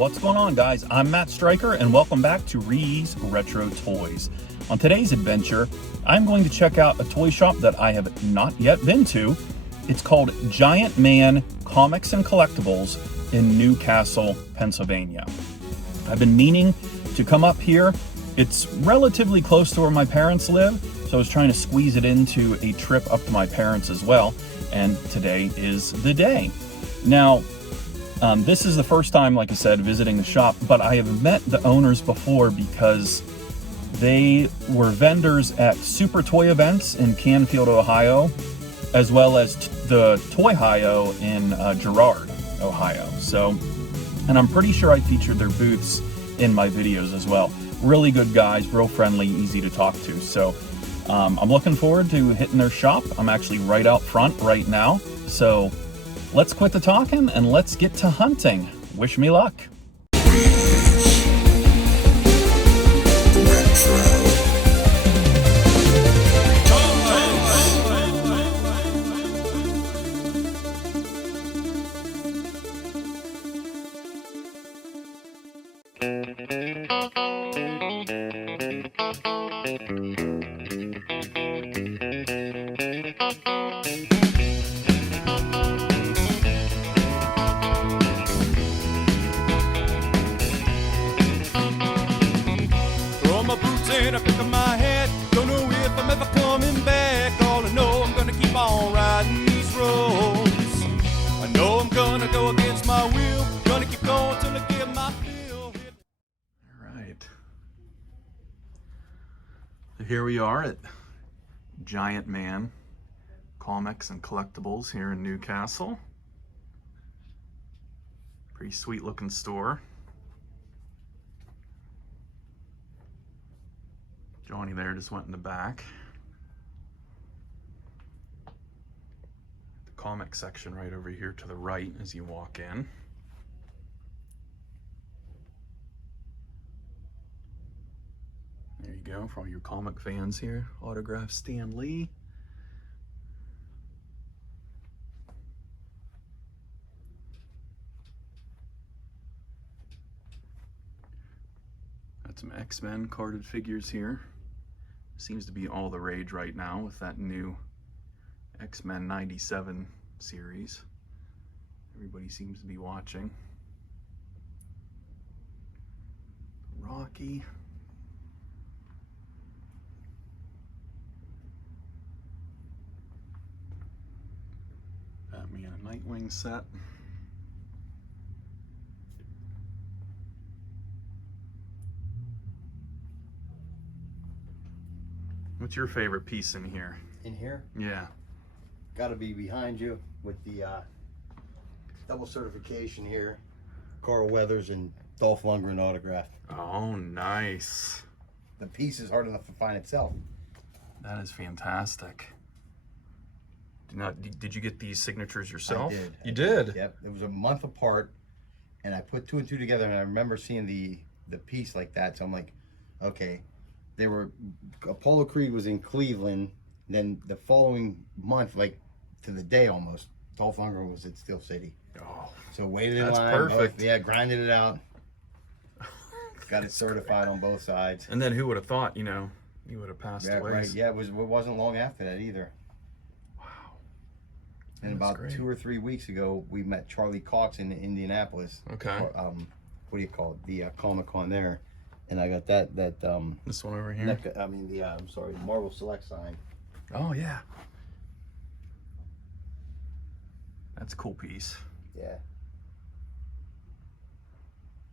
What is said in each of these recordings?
What's going on, guys? I'm Matt Stryker, and welcome back to ReeYees Retro Toys. On today's adventure, I'm going to check out a toy shop that I have not yet been to. It's called Giant Man Comics and Collectibles in Newcastle, Pennsylvania. I've been meaning to come up here. It's relatively close to where my parents live, so I was trying to squeeze it into a trip up to my parents as well, and today is the day. Now, this is the first time, like I said, visiting the shop, but I have met the owners before because they were vendors at Super Toy events in Canfield, Ohio, as well as the Toy-Hio in Girard, Ohio. So, and I'm pretty sure I featured their booths in my videos as well. Really good guys, real friendly, easy to talk to. So I'm looking forward to hitting their shop. I'm actually right out front right now. So let's quit the talking and let's get to hunting. Wish me luck. I pick up my head, don't know if I'm ever coming back. All I know, I'm gonna keep on riding these roads. I know I'm gonna go against my will, gonna keep going till I get my fill. All right. So here we are at Giant Man Comics and Collectibles here in Newcastle. Pretty sweet looking store. Johnny there just went in the back. The comic section right over here to the right as you walk in. There you go, for all your comic fans here. Autograph Stan Lee. Got some X-Men carded figures here. Seems to be all the rage right now with that new X-Men 97 series. Everybody seems to be watching. Rocky. Batman and Nightwing set. What's your favorite piece in here? In here? Yeah. Gotta be behind you with the double certification here. Carl Weathers and Dolph Lundgren autograph. Oh, nice. The piece is hard enough to find itself. That is fantastic. Did you get these signatures yourself? I did. You did? Yep. It was a month apart, and I put two and two together, and I remember seeing the piece like that, so I'm like, okay. They were, Apollo Creed was in Cleveland, then the following month, like to the day almost, Dolph Lundgren was at Steel City. Oh, so waited in that's line. perfect. Yeah, grinded it out. Got it certified on both sides. And then who would have thought, you know, he would have passed away. Right. Yeah, it wasn't long after that either. Wow. And about great. 2 or 3 weeks ago, we met Charlie Cox in Indianapolis. Okay. What do you call it? The Comic-Con there. And I got that this one over here. I'm sorry, the Marvel Select sign. Oh yeah, that's a cool piece. Yeah.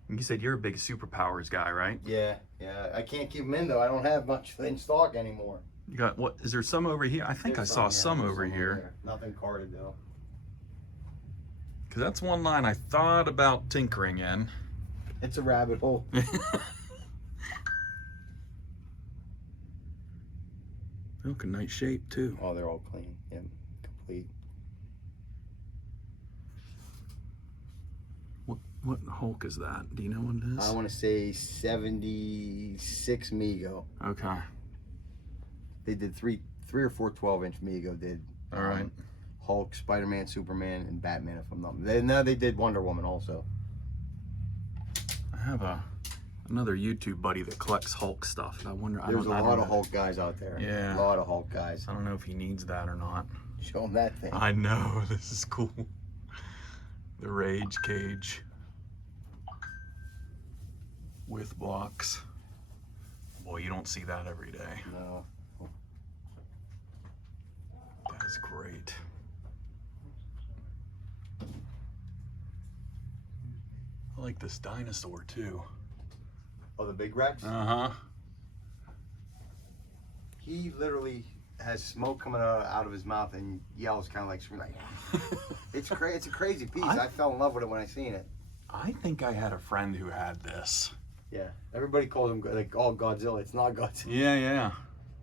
You said you're a big superpowers guy, right? Yeah. I can't keep them in though. I don't have much in stock anymore. You got what? Is there some over here? I think There's I saw some over here. Nothing carded though. Because that's one line I thought about tinkering in. It's a rabbit hole. Look, a nice shape too. Oh, they're all clean and complete. What Hulk is that? Do you know what it is? I want to say 76 Mego. Okay. They did three or four 12-inch Mego did. All right. Hulk, Spider-Man, Superman, and Batman. If I'm not. They did Wonder Woman also. have another YouTube buddy that collects Hulk stuff. I wonder. There's a lot of Hulk guys out there. Yeah. A lot of Hulk guys. I don't know if he needs that or not. Show him that thing. I know. This is cool. The Rage Cage with blocks. Boy, you don't see that every day. No. That is great. I like this dinosaur too. Oh, the big Rex? Uh-huh. He literally has smoke coming out of his mouth and yells kind of like screaming like, it's a crazy piece. I fell in love with it when I seen it. I think I had a friend who had this. Yeah. Everybody calls him like, oh, Godzilla. It's not Godzilla. Yeah.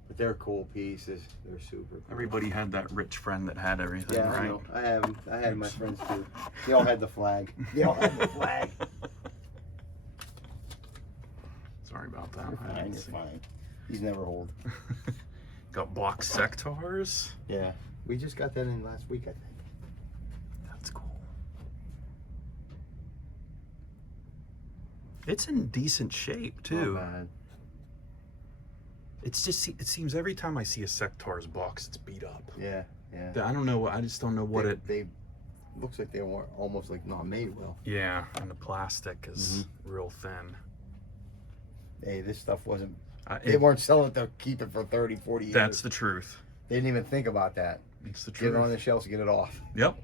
But they're cool pieces. They're super cool. Everybody had that rich friend that had everything, Yeah, right? I know. I have them. I had my friends too. They all had the flag. Sorry about that. You're I fine, didn't you're see. fine. He's never old. Got block sectors. Yeah. We just got that in last week, I think. That's cool. It's in decent shape too. Not bad. It's just, it seems every time I see a Sectaurs box, it's beat up. Yeah. I don't know. I just don't know what They looks like they were almost like not made well. Yeah, and the plastic is real thin. Hey, this stuff wasn't. They They weren't selling it to keep it for 30, 40 years. That's the truth. They didn't even think about that. It's the Get truth. it on the shelves, get it off. Yep.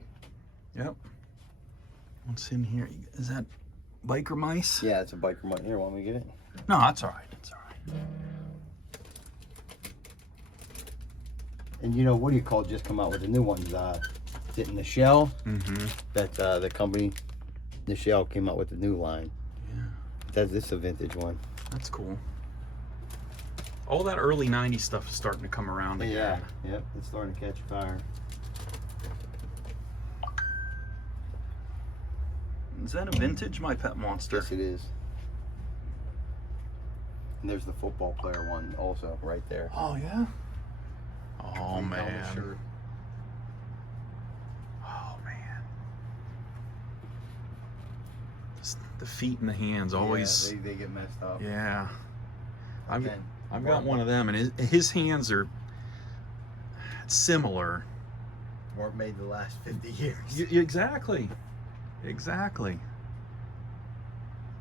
What's in here? Is that biker mice? Yeah, it's a biker mice. Here, want me to get it? No, that's all right. That's all right. And you know, what do you call it? Just come out with the new ones. Didn't the Shell? Mm-hmm. That the company, the Shell came out with the new line. Yeah. This is a vintage one. That's cool. All that early 90s stuff is starting to come around again. Yeah, yep, it's starting to catch fire. Is that a vintage My Pet Monster? Yes, it is. And there's the football player one also right there. Oh, yeah? Oh, Helmet man. shirt. Oh, man. The feet and the hands always. Yeah, they get messed up. Yeah. Again, I've got one of them, and his hands are similar. weren't made the last 50 years. Exactly. Exactly.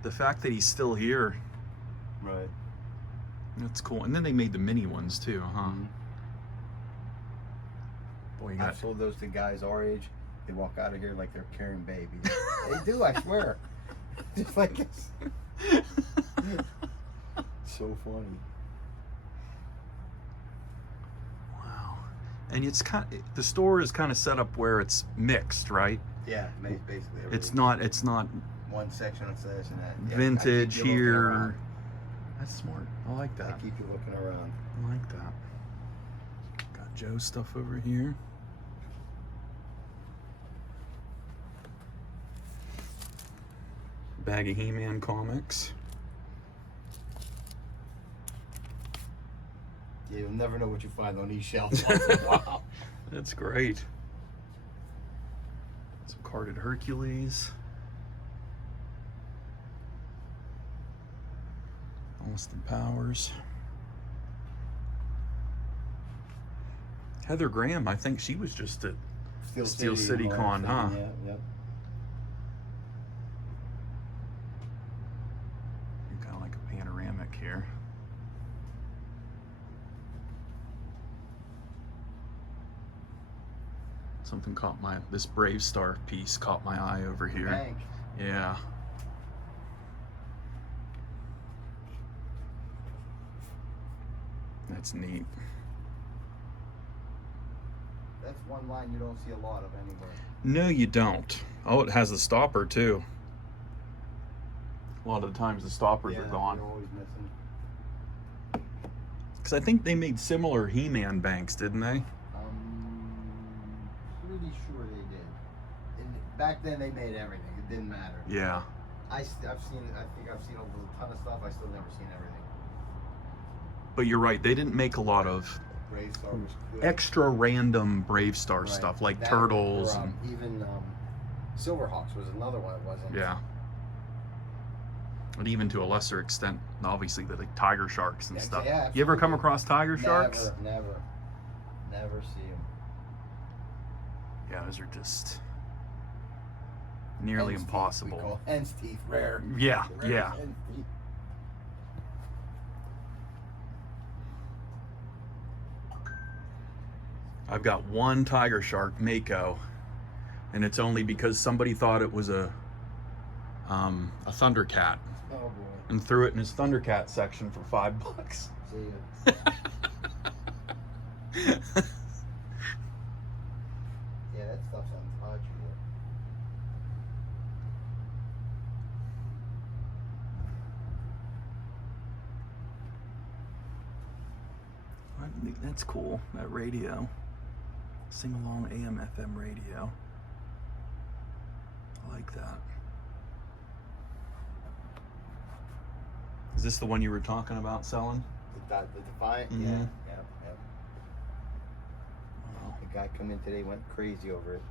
The fact that he's still here, Right. that's cool. And then they made the mini ones too, huh? Boy, you got... I've sold those to guys our age. They walk out of here like they're carrying babies. They do, I swear. Just like this. So funny. Wow. And it's the store is kind of set up where it's mixed, right? Yeah, basically. It's everything. not One section of this and that. Yeah, vintage I keep you looking here. around. That's smart. I like I that. keep you looking around. I like that. Got Joe's stuff over here. Bag of He-Man comics. Yeah, you'll never know what you find on these shelves. Wow. That's great. Some carded Hercules. Austin Powers. Heather Graham, I think she was just at Steel City and all Con, that huh? thing, Yeah, yep. Kind of like a panoramic here. Something caught this Brave Star piece caught my eye over here. Bank. Yeah. That's neat. That's one line you don't see a lot of anywhere. No, you don't. Oh, it has the stopper too. A lot of the times the stoppers are gone. You're always missing. Because I think they made similar He-Man banks, didn't they? Pretty sure they did. And back then they made everything. It didn't matter. Yeah. I think I've seen a ton of stuff. I still never seen everything. But you're right, they didn't make a lot of Brave Star was good. extra random Brave Star Right. stuff like That turtles. or, even Silverhawks was another one. It wasn't. Yeah. And even to a lesser extent, obviously, the like, tiger sharks and Yeah, stuff. yeah, You ever come across tiger sharks? Never see them. Yeah, those are just nearly impossible. We call hen's teeth rare. Yeah, Rare yeah. hen's teeth. I've got one tiger shark, Mako, and it's only because somebody thought it was a Thundercat Oh boy. and threw it in his Thundercat section for $5. See ya. Yeah, that stuff's untouchable. I think that's cool, that radio. Sing along AM FM radio. I like that. Is this the one you were talking about selling? The Defiant? Mhm. Yeah. Yep. Wow. The guy come in today, went crazy over it.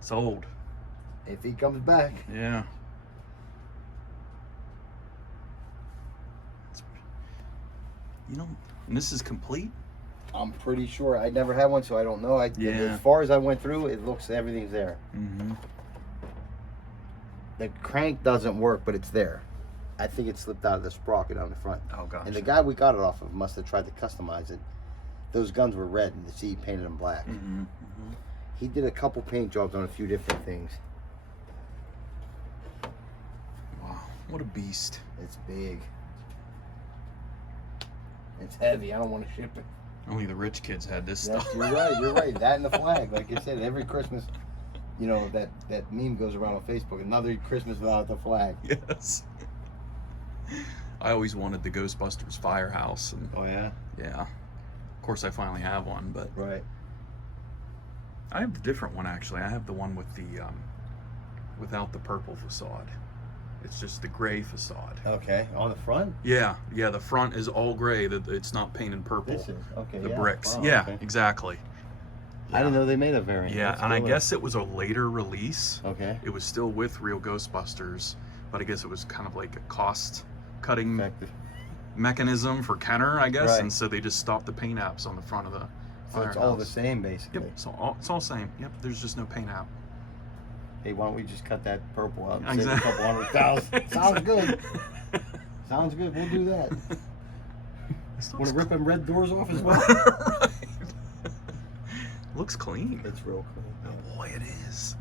Sold. If he comes back. Yeah. You know, and this is complete? I'm pretty sure. I never had one, so I don't know. Yeah. As far as I went through, it looks everything's there. Mm-hmm. The crank doesn't work, but it's there. I think it slipped out of the sprocket on the front. Oh, gosh. And the guy we got it off of must have tried to customize it. Those guns were red, and he painted them black. Mm-hmm. Mm-hmm. He did a couple paint jobs on a few different things. Wow. What a beast. It's big. It's heavy. I don't want to ship it. Only the rich kids had this Yes, stuff. you're right. You're right. That and the flag. Like I said, every Christmas, you know, that meme goes around on Facebook. Another Christmas without the flag. Yes. I always wanted the Ghostbusters firehouse, and Oh yeah. yeah. Of course, I finally have one, but Right. I have a different one actually. I have the one with the without the purple facade. It's just the gray facade. Okay. On the front. Yeah, yeah. The front is all gray. It's not painted purple. This is okay. The yeah. bricks. Wow, Yeah, okay. exactly. I didn't know they made a variant. Yeah, That's and I cool. guess it was a later release. Okay. It was still with real Ghostbusters, but I guess it was kind of like a cost-cutting Effective. mechanism for Kenner, I guess, Right. and so they just stopped the paint apps on the front of the So it's firehouse. all the same basically. Yep, so it's all same. Yep, there's just no paint app. Hey, why don't we just cut that purple out and save Exactly. a couple $100,000? Sounds good. Sounds good. We'll do that. Want to rip them red doors off as well? Right. Looks clean. It's real cool. Oh boy, it is.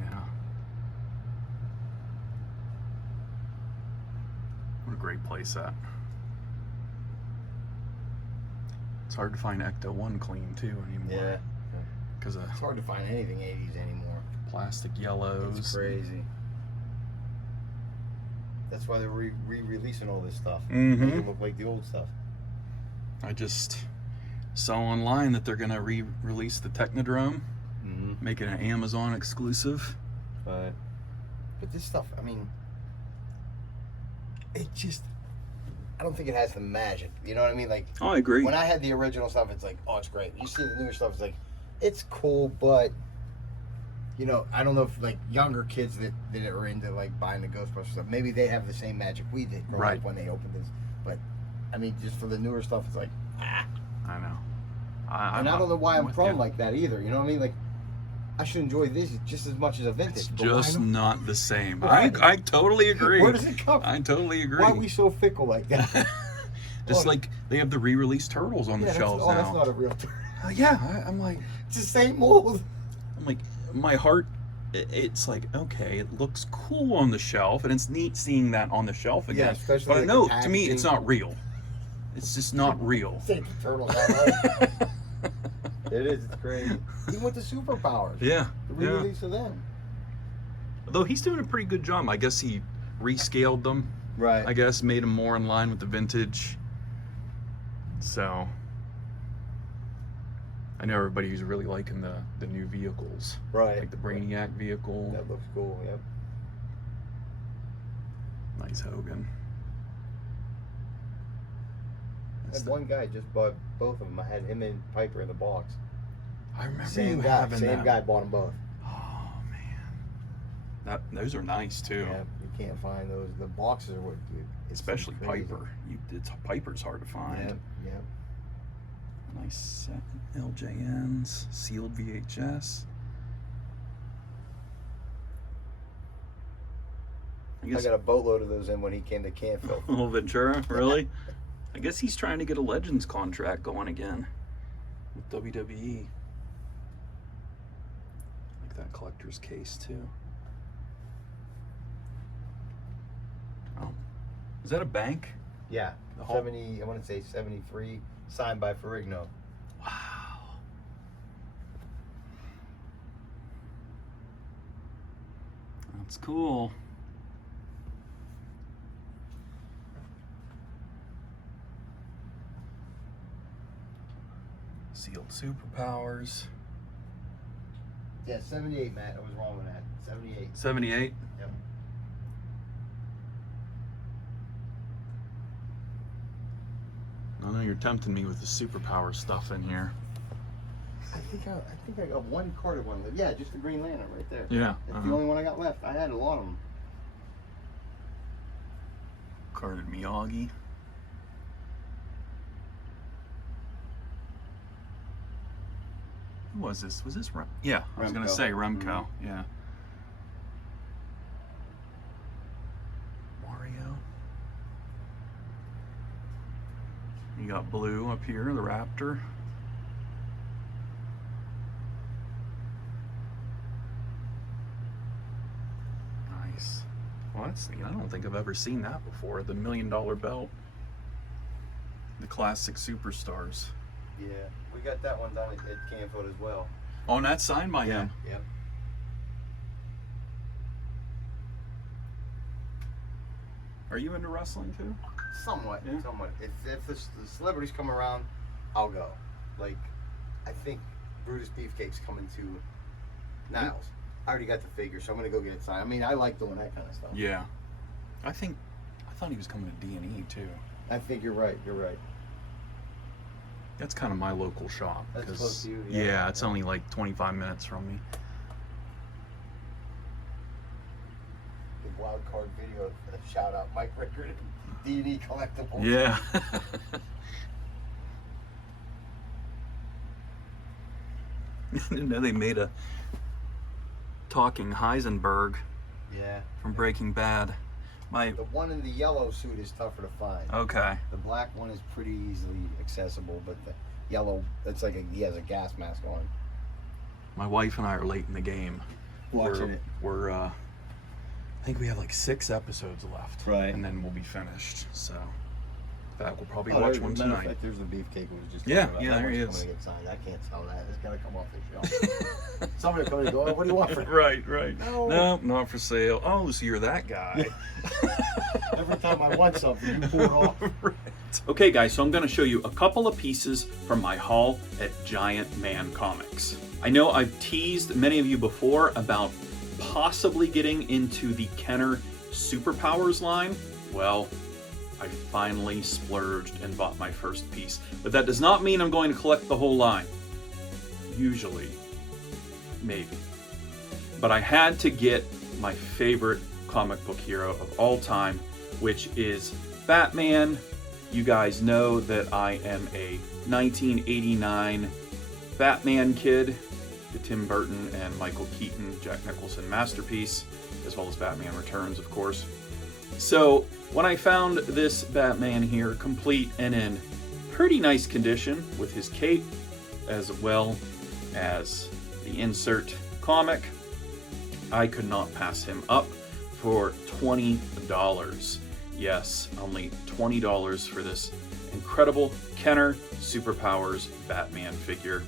Yeah. What a great place at. It's hard to find Ecto 1 clean too anymore. Yeah. Because of It's hard to find anything 80s anymore. plastic yellows. It's crazy. That's why they're re-releasing all this stuff. Mhm. Make it look like the old stuff. I just saw online that they're going to re-release the Technodrome, Mm-hmm. make it an Amazon exclusive. But this stuff, I mean, it just, I don't think it has the magic. You know what I mean? Like, Oh, I agree. when I had the original stuff, it's like, oh, it's great. You see the newer stuff, it's like, it's cool, but, you know, I don't know if, like, younger kids that are into, like, buying the Ghostbusters stuff, maybe they have the same magic we did growing Right. up when they opened this. But, I mean, just for the newer stuff, it's like, ah. I know. And I don't know why I'm with prone you. like that either. You know what I mean? Like, I should enjoy this just as much as a vintage. It's but why just not the same. Right. I totally agree. Where does it come from? I totally agree. Why are we so fickle like that? Just Look. like they have the re-released turtles on the shelves now. That's not a real turtle. Yeah, I'm like, It's the same mold. my heart. It's like, okay, it looks cool on the shelf, and it's neat seeing that on the shelf again. Yeah, especially but I like know, the to me, it's packaging. not real. It's just not real. Same the turtles that way. It is. It's crazy. Even with the superpowers. Yeah, The yeah. re-release of them. Although he's doing a pretty good job. I guess he rescaled them. Right. I guess made them more in line with the vintage. So I know everybody's really liking the new vehicles, Right. like the Brainiac vehicle. That looks cool. Yep. Nice Hogan. And one guy just bought both of them. I had him and Piper in the box. I remember Same you guy. having Same them. guy bought them both. Oh man, those are nice too. Yeah, you can't find those. The boxes are what, dude. Especially Piper. Piper's hard to find. Yep, yep. Nice set. LJNs, sealed VHS. I got a boatload of those in when he came to Canfield. Oh, Ventura, really? I guess he's trying to get a Legends contract going again with WWE. Like that collector's case too. Oh, is that a bank? Yeah, The whole- 70. I want to say 73, signed by Ferrigno. Wow. That's cool. Sealed superpowers. Yeah, 78, Matt. I was wrong with that. 78. 78. Yep. I know you're tempting me with the superpower stuff in here. I think I got one carded one. Yeah, just the Green Lantern right there. Yeah. That's the only one I got left. I had a lot of them. Carded Miyagi. Who was this? Was this yeah, I was gonna Remco. say Remco. Yeah. Mario. You got Blue up here, the Raptor. Nice. Well, that's, I don't think I've ever seen that before. The $1 Million Belt. The classic superstars. Yeah, we got that one down at Canfield as well. Oh, and that's signed by him. Yep. Are you into wrestling too? Somewhat, Yeah. somewhat. If the celebrities come around, I'll go. Like, I think Brutus Beefcake's coming to Niles. I already got the figure, so I'm gonna go get it signed. I mean, I like doing that kind of stuff. Yeah. I thought he was coming to D&E too. I think you're right. You're right. That's kind of my local shop. That's 'cause, close to you, yeah. yeah. It's only like 25 minutes from me. The wild card video. Shout out Mike Rickard and D&E Collectibles. Yeah. I didn't know they made a talking Heisenberg Yeah. from Breaking Bad. The one in the yellow suit is tougher to find. Okay. The black one is pretty easily accessible, but the yellow, it's like he has a gas mask on. My wife and I are late in the game. Watching it. We're I think we have like 6 episodes left. Right. And then we'll be finished. So, in fact, we'll probably Oh, watch there's- one matter of tonight. fact, there's the beefcake we was just Yeah, talking about. yeah, That there he one's is. coming to get signed. I can't sell that. It's got to come off the shelf. Somebody will come in and go, oh, what do you want for it? Right, right. No. No, not for sale. Oh, so you're that guy. Every time I want something, you pull it off. Right. Okay, guys, so I'm going to show you a couple of pieces from my haul at Giant Man Comics. I know I've teased many of you before about possibly getting into the Kenner Superpowers line. Well, I finally splurged and bought my first piece. But that does not mean I'm going to collect the whole line. Usually, maybe. But I had to get my favorite comic book hero of all time, which is Batman. You guys know that I am a 1989 Batman kid, the Tim Burton and Michael Keaton, Jack Nicholson masterpiece, as well as Batman Returns, of course. So when I found this Batman here, complete and in pretty nice condition with his cape, as well as the insert comic, I could not pass him up for $20. Yes, only $20 for this incredible Kenner Superpowers Batman figure.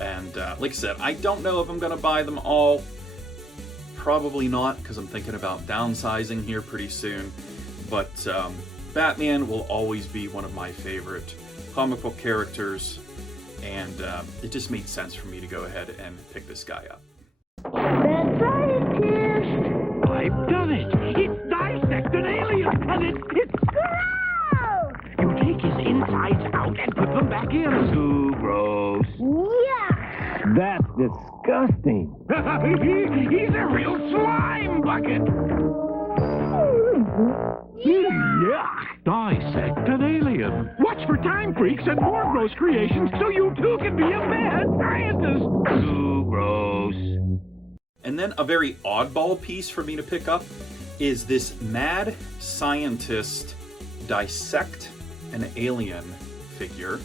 And like I said, I don't know if I'm going to buy them all. Probably not, because I'm thinking about downsizing here pretty soon. But Batman will always be one of my favorite comic book characters. And it just made sense for me to go ahead and pick this guy up. That's right, I've done it! It's dissect an alien, and it's gross! You take take his insides out and put them back in. Too gross. Yeah. That's disgusting. He's a real slime bucket. Yuck! Dissect an alien. Watch for time freaks and more gross creations so you too can be a mad scientist. Too gross. And then a very oddball piece for me to pick up is this mad scientist dissect an alien figure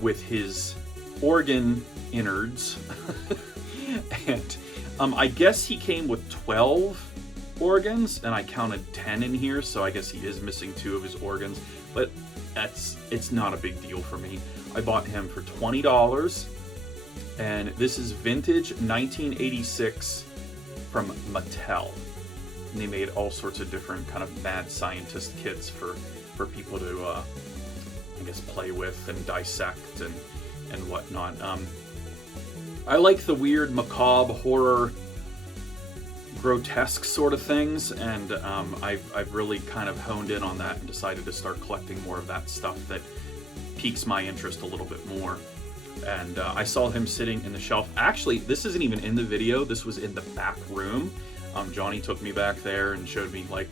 with his organ innards. And I guess he came with 12 organs, and I counted 10 in here, so I guess he is missing 2 of his organs, but it's not a big deal for me. I bought him for $20, and this is vintage 1986 from Mattel. And they made all sorts of different kind of mad scientist kits for people to I guess play with and dissect and whatnot. I like the weird macabre horror grotesque sort of things, and I've really kind of honed in on that and decided to start collecting more of that stuff that piques my interest a little bit more. And I saw him sitting in the shelf. Actually, this isn't even in the video, this was in the back room. Johnny took me back there and showed me like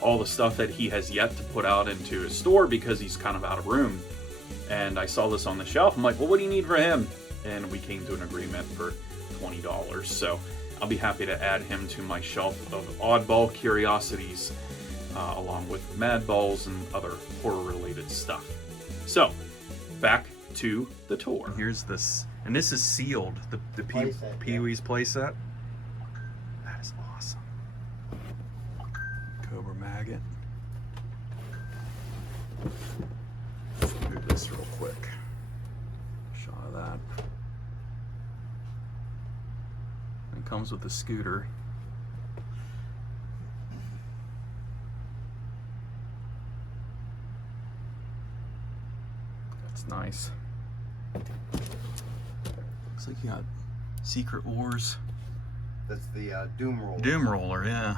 all the stuff that he has yet to put out into his store because he's kind of out of room. And I saw this on the shelf. I'm like, well, what do you need for him? And we came to an agreement for $20. So I'll be happy to add him to my shelf of oddball curiosities, along with mad balls and other horror-related stuff. So, back to the tour. Here's this, and this is sealed, the Pee-wee's playset. That is awesome. Cobra Maggot. Let's do this real quick. Shot of that. It comes with a scooter. That's nice. Looks like you got Secret Wars. That's the Doom Roller. Doom Roller, yeah.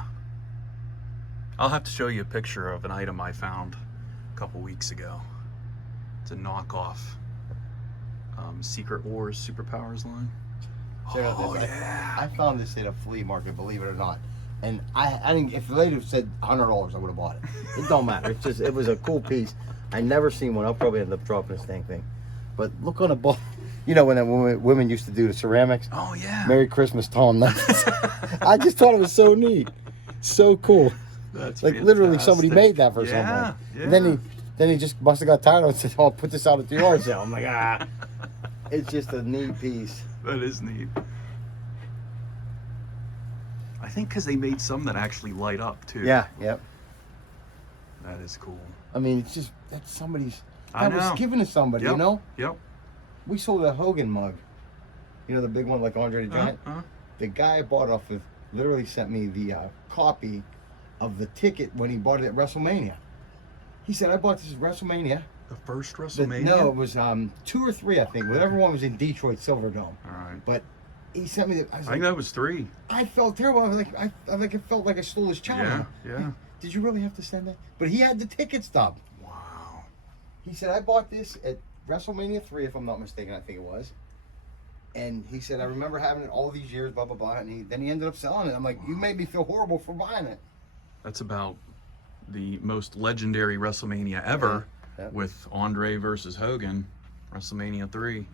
I'll have to show you a picture of an item I found a couple weeks ago. It's a knockoff Secret Wars Superpowers line. Check out this. Yeah. I found this at a flea market, believe it or not. And I didn't. If the lady said $100, I would have bought it. It don't matter. It's just, it was a cool piece. I never seen one. I'll probably end up dropping this dang thing. But look on the ball. You know when that women used to do the ceramics? Oh yeah. Merry Christmas, Tom. I just thought it was so neat, so cool. That's like fantastic. Literally somebody made that for someone. Yeah. And then he just must have got tired of it and said, "Oh, I'll put this out at the yard sale." I'm like, ah. It's just a neat piece. That is neat. I think because they made some that actually light up too. Yeah. Yep. That is cool. I mean, it's just that's somebody's. I That was know. given to somebody, Yep. you know. Yep. We sold a Hogan mug. You know the big one like Andre the Giant. The guy I bought off of literally sent me the copy of the ticket when he bought it at WrestleMania. He said, "I bought this at WrestleMania." The first WrestleMania. No, it was 2 or 3, I think. Whatever one was in Detroit Silverdome. All right. But he sent me the. I think that was 3. I felt terrible. I was like, I felt like I stole his child. Yeah. Did you really have to send that? But he had the ticket stub. Wow. He said, I bought this at WrestleMania 3, if I'm not mistaken, I think it was. And he said, I remember having it all these years, blah, blah, blah. And then he ended up selling it. I'm like, you made me feel horrible for buying it. That's about the most legendary WrestleMania ever, with Andre versus Hogan, WrestleMania 3.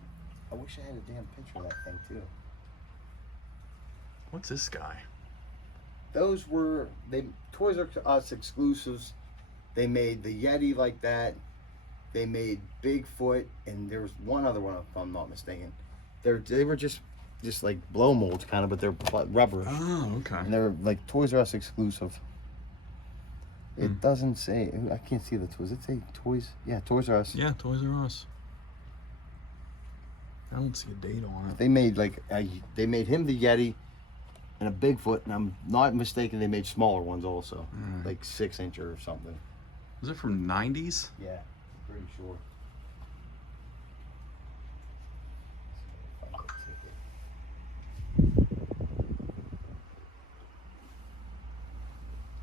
I wish I had a damn picture of that thing, too. What's this guy? Those were Toys R Us exclusives. They made the Yeti like that. They made Bigfoot, and there was one other one, if I'm not mistaken. They were just like blow molds kind of, but they're rubber. Oh, okay. And they're like Toys R Us exclusive. It doesn't say. I can't see the toys. It say Toys. Yeah, Toys R Us. Yeah, Toys R Us. I don't see a date on it. They made they made him the Yeti and a Bigfoot, and I'm not mistaken. They made smaller ones also, like 6-inch or something. Was it from 90s? Yeah, pretty sure.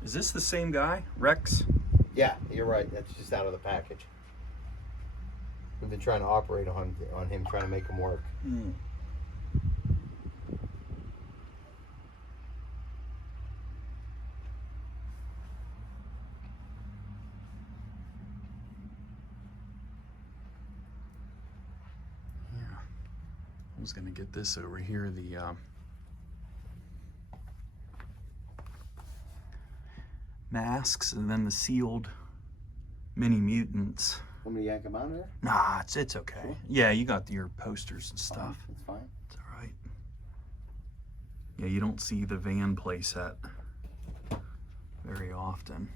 Is this the same guy, Rex? Yeah, you're right. That's just out of the package. We've been trying to operate on him, trying to make him work. Mm. I was gonna get this over here, the masks, and then the sealed mini mutants. Want me to yank him out of there? Nah, it's okay. Sure. Yeah, you got your posters and stuff. It's fine. It's all right. Yeah, you don't see the van playset very often.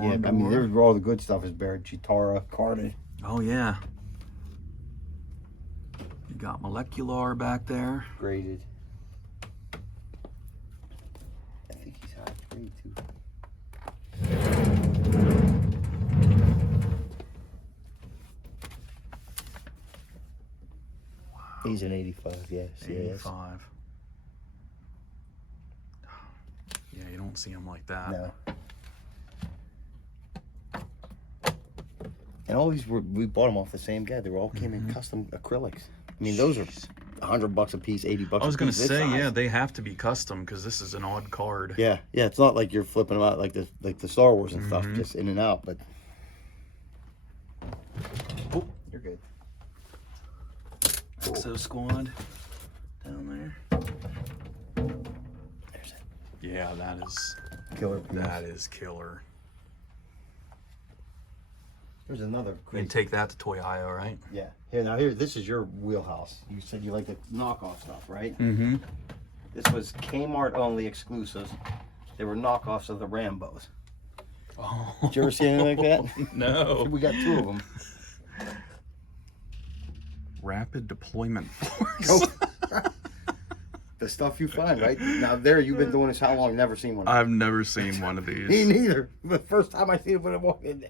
Yeah, I mean, there's where all the good stuff is buried. Chitara, carded. Oh yeah. You got Molecular back there. Graded. I think he's high grade too. Wow. He's an 85, yes. 85. Yeah, you don't see him like that. No. And all these we bought them off the same guy. They were all came in custom acrylics. I mean, those are $100 a piece, $80 a piece. I was gonna say, yeah, they have to be custom because this is an odd card. Yeah, yeah. It's not like you're flipping them out like the Star Wars and stuff, just in and out. But oh, you're good. Exo Squad down there. There's it. Yeah, that is Killer piece. that is killer. There's another You crazy. can take that to Toy IO, right? Yeah. Here. This is your wheelhouse. You said you like the knockoff stuff, right? Mm-hmm. This was Kmart only exclusives. They were knockoffs of the Rambos. Oh. Did you ever see anything like that? No. We got 2 of them. Rapid Deployment Force. The stuff you find, right? Now you've been doing this how long? Never seen one. I've never seen one of Me these. neither. The first time I seen it when I walked in,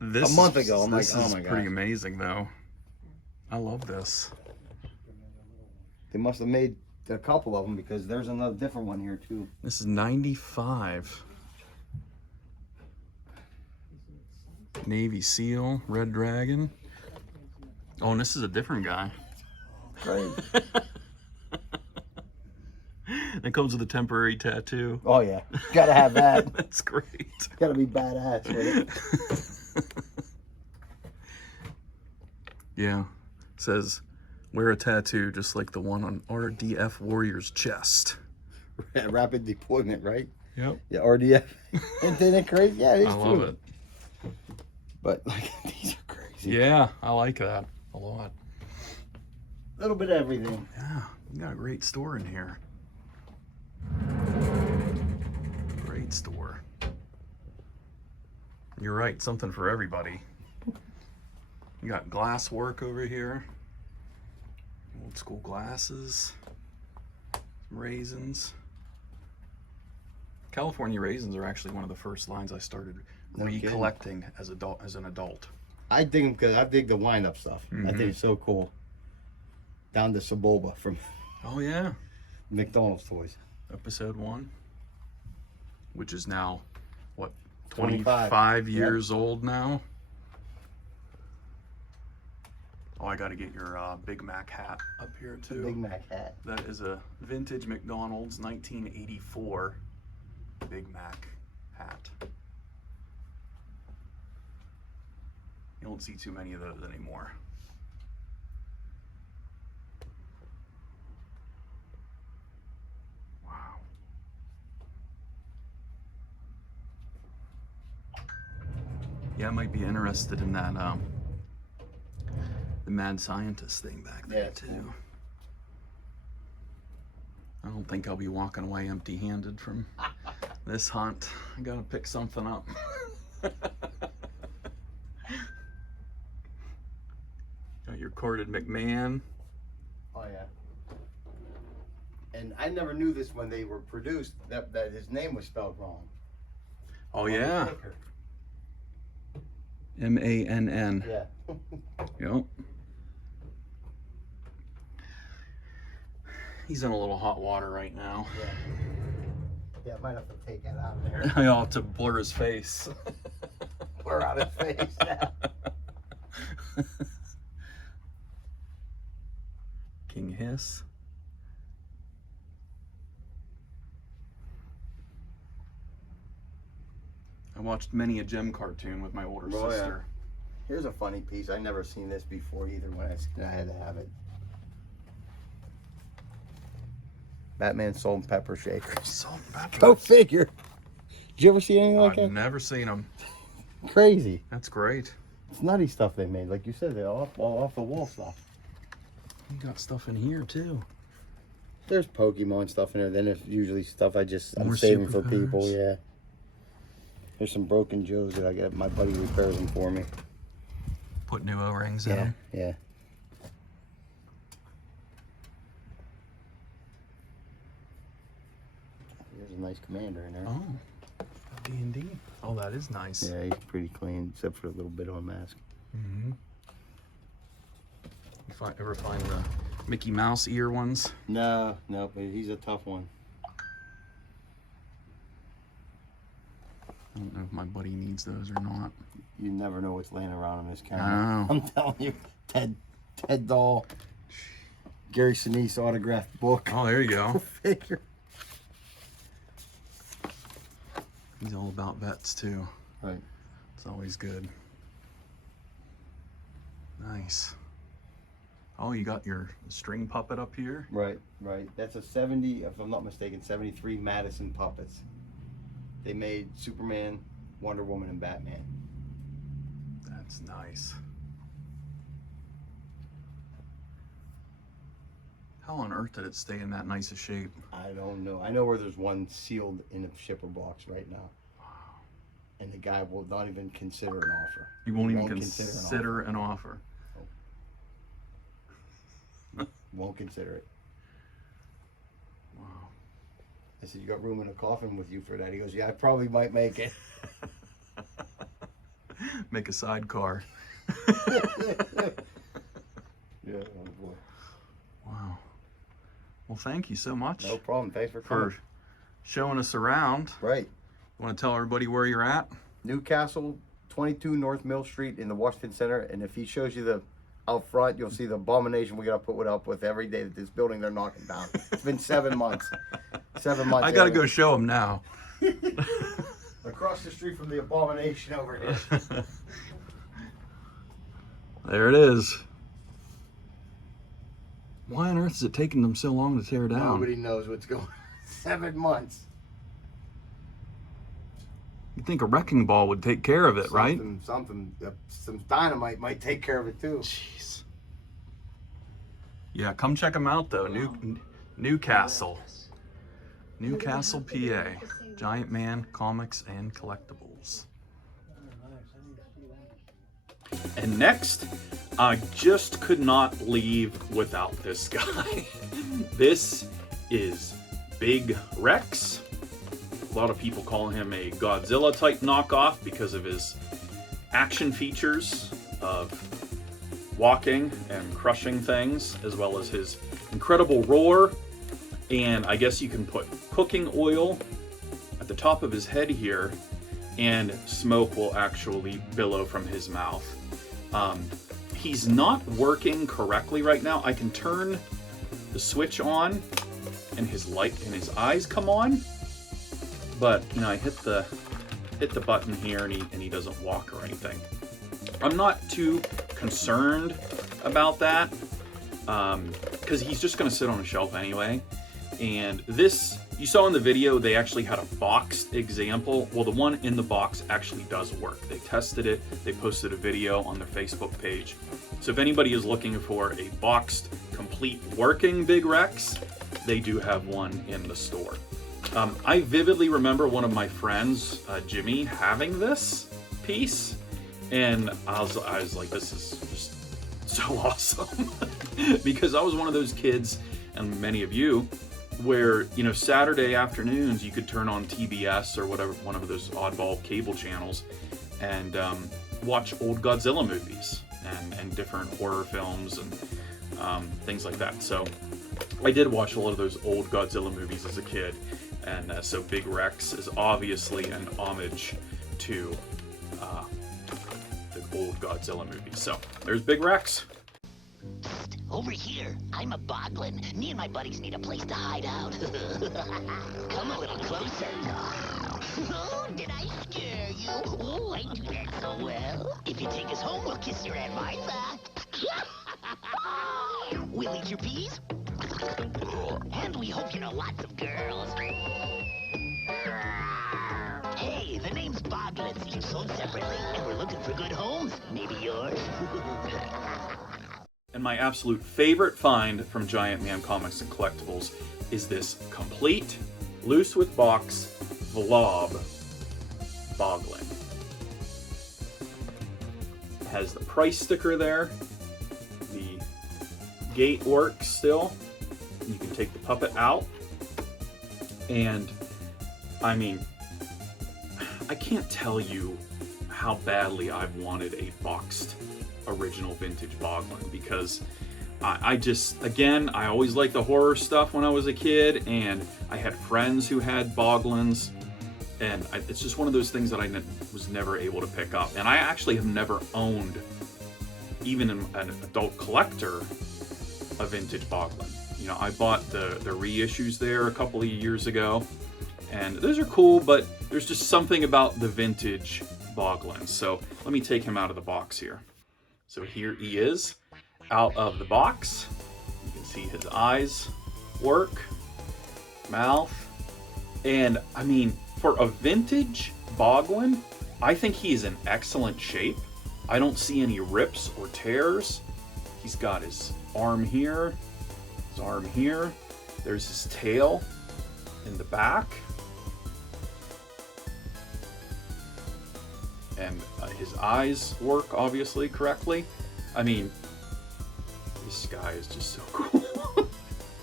This a month ago, I'm like, this oh is my pretty gosh. amazing, though. I love this. they must have made a couple of them because there's another different one here too. This is 95. Navy SEAL, Red Dragon. Oh, and this is a different guy. Great. It comes with a temporary tattoo. Oh yeah, gotta have that. That's great. Gotta be badass with it. Yeah. It says, wear a tattoo just like the one on RDF Warrior's chest. Rapid deployment, right? Yep. Yeah, RDF. Isn't it crazy? Yeah, it is I love too. it. But like these are crazy. Yeah, I like that a lot. A little bit of everything. Yeah, you got a great store in here. Great store. You're right, something for everybody. You got glass work over here. Old school glasses. Some raisins. California raisins are actually one of the first lines I started No kidding. recollecting as an adult. I dig them because I dig the wind-up stuff. I think it's so cool. Down to Saboba from Oh yeah. McDonald's toys. Episode 1, which is now what, 25. 25 years old now. Oh, I got to get your Big Mac hat up here too. Big Mac hat. That is a vintage McDonald's 1984 Big Mac hat. You don't see too many of those anymore. Wow. Yeah, I might be interested in that the Mad Scientist thing back there Yeah, too. cool. I don't think I'll be walking away empty-handed from this hunt. I gotta pick something up. Got your corded McMahon. Oh yeah. And I never knew this when they were produced that his name was spelled wrong. Oh On the yeah, sticker. M-A-N-N. Yeah. Yep. He's in a little hot water right now. Yeah. Yeah, I might have to take that out of there. I ought to blur his face. Blur out his face now. this. I watched many a Gem cartoon with my older sister. Here's a funny piece. I never seen this before either when I had to have it. Batman salt and pepper shakers. Salt and pepper. Go figure. Did you ever see anything like I've that? never seen them. Crazy. That's great. It's nutty stuff they made. Like you said, they're all off the wall stuff. You got stuff in here too. There's Pokemon stuff in there. Then there's usually stuff I'm More saving for people. superpowers. Yeah. There's some broken Joes that I get. My buddy repairs them for me. Put new O-rings in Yeah. them. Yeah. There's a nice commander in there. Oh, D&D. Oh, that is nice. Yeah, he's pretty clean, except for a little bit on a mask. Mm-hmm. You ever find the Mickey Mouse ear ones? No, but he's a tough one. I don't know if my buddy needs those or not. You never know what's laying around on this counter. No. I'm telling you, Ted doll, Gary Sinise autographed book. Oh, there you go. Figure. He's all about vets too. Right. It's always good. Nice. Oh, you got your string puppet up here? Right. That's a 70, if I'm not mistaken, 73 Madison puppets. They made Superman, Wonder Woman, and Batman. That's nice. How on earth did it stay in that nice a shape? I don't know. I know where there's one sealed in a shipper box right now. And the guy will not even consider an offer. You won't even consider an offer. Won't consider it. Wow. I said, you got room in a coffin with you for that? He goes, yeah, I probably might make it. Make a sidecar. Yeah, oh boy. Wow. Well, thank you so much No problem. Thanks for coming. for showing us around. Right. You want to tell everybody where you're at? Newcastle, 22 North Mill Street in the Washington Center. And if he shows you the out front, you'll see the abomination we got to put up with every day that this building they're knocking down. It's been 7 months. 7 months. I got to go show them now. Across the street from the abomination over here. There it is. Why on earth is it taking them so long to tear down? Nobody knows what's going on. 7 months. You'd think a wrecking ball would take care of it, right? Some dynamite might take care of it too. Jeez. Yeah, come check them out though. Newcastle, PA. Giant Man Comics and Collectibles. And next, I just could not leave without this guy. This is Big Rex. A lot of people call him a Godzilla type knockoff because of his action features of walking and crushing things, as well as his incredible roar. And I guess you can put cooking oil at the top of his head here, and smoke will actually billow from his mouth. He's not working correctly right now. I can turn the switch on and his light and his eyes come on, but you know, I hit the button here and he doesn't walk or anything. I'm not too concerned about that because he's just going to sit on a shelf anyway. And this, you saw in the video, they actually had a boxed example. Well, the one in the box actually does work. They tested it. They posted a video on their Facebook page. So if anybody is looking for a boxed, complete working Big Rex, they do have one in the store. I vividly remember one of my friends, Jimmy, having this piece, and I was like, this is just so awesome. Because I was one of those kids, and many of you, where, you know, Saturday afternoons you could turn on TBS or whatever, one of those oddball cable channels, and watch old Godzilla movies and different horror films and things like that. So I did watch a lot of those old Godzilla movies as a kid, and so Big Rex is obviously an homage to the old Godzilla movies. So there's Big Rex. Over here, I'm a boglin. Me and my buddies need a place to hide out. Come a little closer. Oh, did I scare you? Oh, I do that so well. If you take us home, we'll kiss your Aunt Martha. We'll eat your peas. And we hope you know lots of girls. Hey, the name's Boglins, each sold separately, and we're looking for good homes. Maybe yours? And my absolute favorite find from Giant Man Comics and Collectibles is this complete, loose with box, Blob Boglin. It has the price sticker there. The gate works still. You can take the puppet out. And, I mean, I can't tell you how badly I've wanted a boxed original vintage Boglin, because I just, again, I always liked the horror stuff when I was a kid, and I had friends who had Boglins, and it's just one of those things that I was never able to pick up. And I actually have never owned, even an adult collector, a vintage Boglin. You know, I bought the reissues there a couple of years ago, and those are cool, but there's just something about the vintage Boglin. So let me take him out of the box here. So here he is, out of the box. You can see his eyes work, mouth, and I mean, for a vintage Boglin, I think he's in excellent shape. I don't see any rips or tears. He's got his arm here, his arm here. There's his tail in the back. And his eyes work, obviously, correctly. I mean, this guy is just so cool.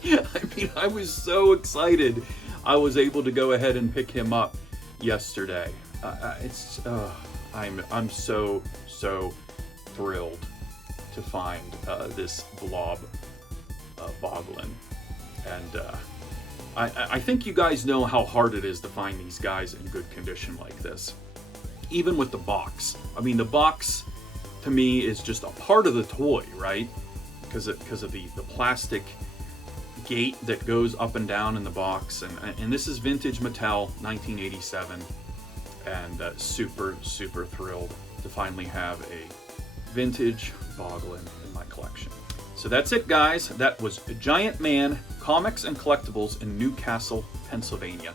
I mean, I was so excited I was able to go ahead and pick him up yesterday. I'm so thrilled to find this Blob Boglin. And I think you guys know how hard it is to find these guys in good condition like this. Even with the box. I mean, the box to me is just a part of the toy, right? Because of the plastic gate that goes up and down in the box. And this is vintage Mattel, 1987. And super thrilled to finally have a vintage Boglin in my collection. So that's it, guys. That was Giant Man Comics and Collectibles in Newcastle, Pennsylvania.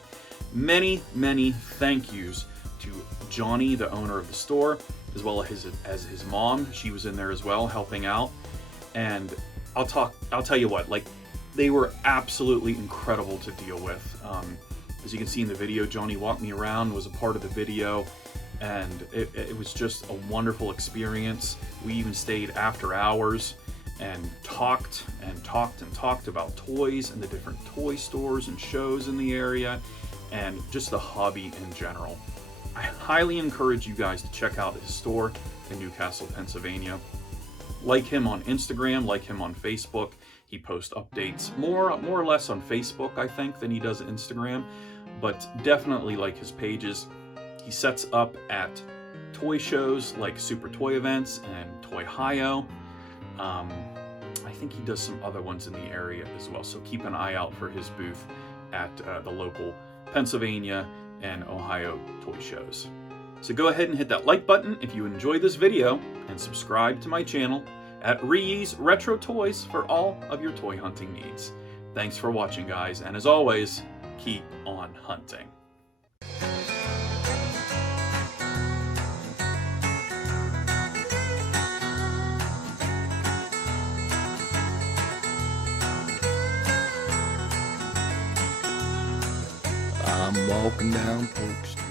Many thank yous to Johnny, the owner of the store, as well as his mom. She was in there as well, helping out. And I'll tell you what, like, they were absolutely incredible to deal with. As you can see in the video, Johnny walked me around, was a part of the video, and it was just a wonderful experience. We even stayed after hours and talked about toys and the different toy stores and shows in the area, and just the hobby in general. I highly encourage you guys to check out his store in Newcastle, Pennsylvania. Like him on Instagram, like him on Facebook. He posts updates more or less on Facebook, I think, than he does Instagram, but definitely like his pages. He sets up at toy shows like Super Toy Events and Toy Hi-O. I think he does some other ones in the area as well, so keep an eye out for his booth at the local Pennsylvania and Ohio toy shows. So go ahead and hit that like button if you enjoyed this video, and subscribe to my channel at ReeYees Retro Toys for all of your toy hunting needs. Thanks for watching, guys, and as always, keep on hunting. I'm walking down Polk Street.